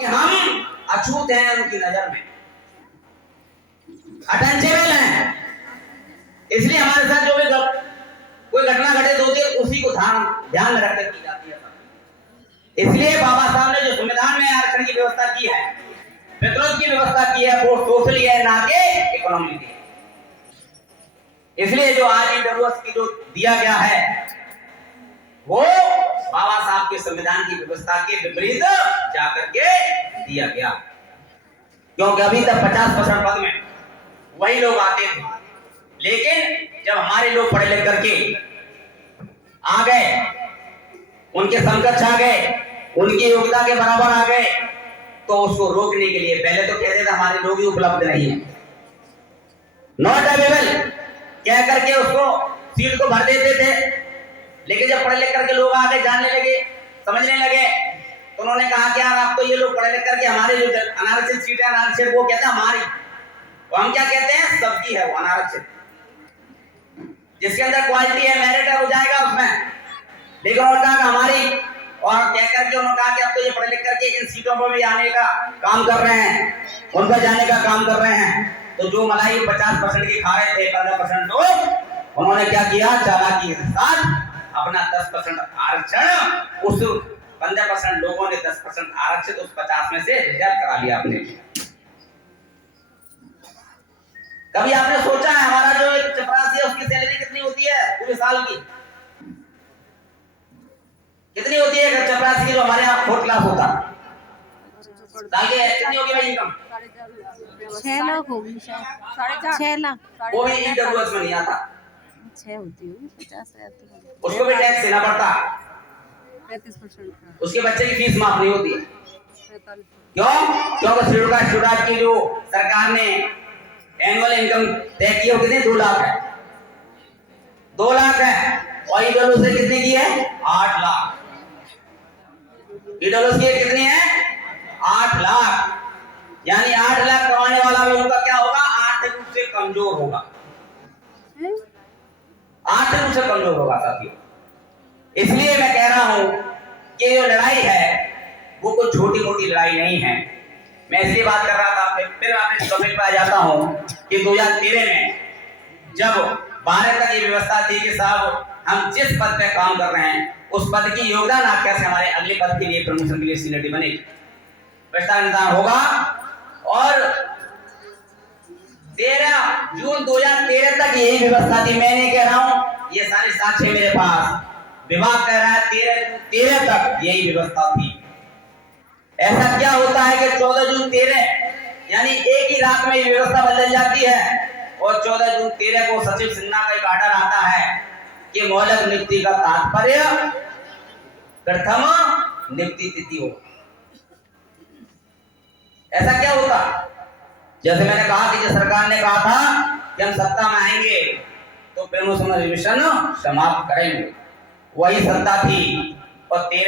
कि हम अछूत हैं उनकी नजर में, अटंचेबल हैं। इसलिए हमारे साथ जो भी कोई घटना घटित होती है उसी को ध्यान में रखकर की जाती है। इसलिए बाबा साहब ने जो संविधान में आरक्षण की व्यवस्था की है, प्रतिरोध की व्यवस्था की है, वो सोशली है ना कि इकोनॉमिकली है। इसलिए जो आज ईडब्ल्यूएस की जो दिया गया है वो बाबा साहब के संविधान की व्यवस्था के विपरीत जाकर के दिया गया, क्योंकि अभी तक 50% पद में वही लोग आते थे, लेकिन जब हमारे लोग पढ़े लिख करके आ गए, उनके समकक्ष आ गए, उनकी योग्यता के बराबर आ गए, तो उसको रोकने के लिए पहले तो कहते थे हमारे लोग ही उपलब्ध नहीं है, नॉट अवेलेबल कह करके उसको सीट को भर देते थे। लेकिन जब पढ़े लिख करके लोग आगे जानने लगे, समझने लगे, तो उन्होंने कहा कि यार आप तो ये लोग पढ़े लिख करके हमारे जो अनारक्षित सीट है, अनारक्षित वो कहते हैं हमारी, और हम क्या कहते हैं सबकी है वो अनारक्षित, जिसके अंदर क्वालिटी है, मेरिट है, वो जाएगा उसमें। लेकिन उन्होंने कहा हमारी, और कह करके उन्होंने कहा कि अब तो ये पढ़े लिख करके इन सीटों पर भी आने का काम कर रहे हैं, उन पर जाने का काम कर रहे हैं। तो जो मलाई 50% की खा रहे थे 15% तो उन्होंने क्या किया, चालाकी के साथ अपना 10% आरक्षण उस 15% लोगों ने 10% आरक्षित उस 50 में से रिजर्व करा लिया आपने। कभी आपने सोचा है हमारा जो एक चपरासी है उसकी सैलरी कितनी होती है पूरे साल की? कितनी होती है चपरासी की जो हमारे यहाँ 4 क्लास होता साल के कितनी होगी भाई इनकम? 6 लाख होगी शायद, 6 लाख। वो भी ईडब्ल्यूएस में नहीं आता, 6 होती होगी, 50,000 उसको भी टैक्स देना पड़ता, 35%। उसके बच्चे की फीस माफ नहीं होती है। क्यों? क्योंकि शेड्यूल कास्ट स्टूडेंट की जो सरकार ने एनुअल इनकम तय की है वो कितनी 2 लाख है, 2 लाख है, और ईडब्ल्यूएस से कितनी की है 8 लाख। ईडब्ल्यूएस की कितनी है 8 लाख, यानी 8 लाख कमाने वाला भी उनका क्या होगा, आर्थिक रूप से कमजोर होगा, आर्थिक रूप से कमजोर होगा साथियों। इसलिए मैं कह रहा हूं कि जो लड़ाई है वो कोई छोटी मोटी लड़ाई नहीं है। मैं इसलिए बात कर रहा था, फिर आपने टॉपिक पे आ जाता हूं कि 2013 में जब 12 तक ये व्यवस्था थी कि साहब हम जिस पद पे काम कर रहे हैं उस पद की योगदान आख्या से हमारे अगले पद के लिए प्रमोशन के लिए सीनियरिटी बनेगी, प्रस्ताव निर्धारण होगा। और 13 जून 2013 तक यही व्यवस्था थी। मैं नहीं कह रहा हूं, ये सारे साक्ष्य मेरे पास, विभाग कह रहा है 13 तक यही व्यवस्था थी। ऐसा क्या होता है कि 14 जून 13 यानी एक ही रात में ये व्यवस्था बदल जाती है, और 14 जून 13 को सचिव सिन्हा का एक ऑर्डर आता है कि मौलिक नियुक्ति का तात्पर्य प्रथम नियुक्ति तिथि हो। ऐसा क्या होता? जैसे मैंने कहा कि जो सरकार ने कहा था कि हम सत्ता में आएंगे तो प्रमोशन रिजर्वेशन समाप्त करेंगे, वही सत्ता थी। और 13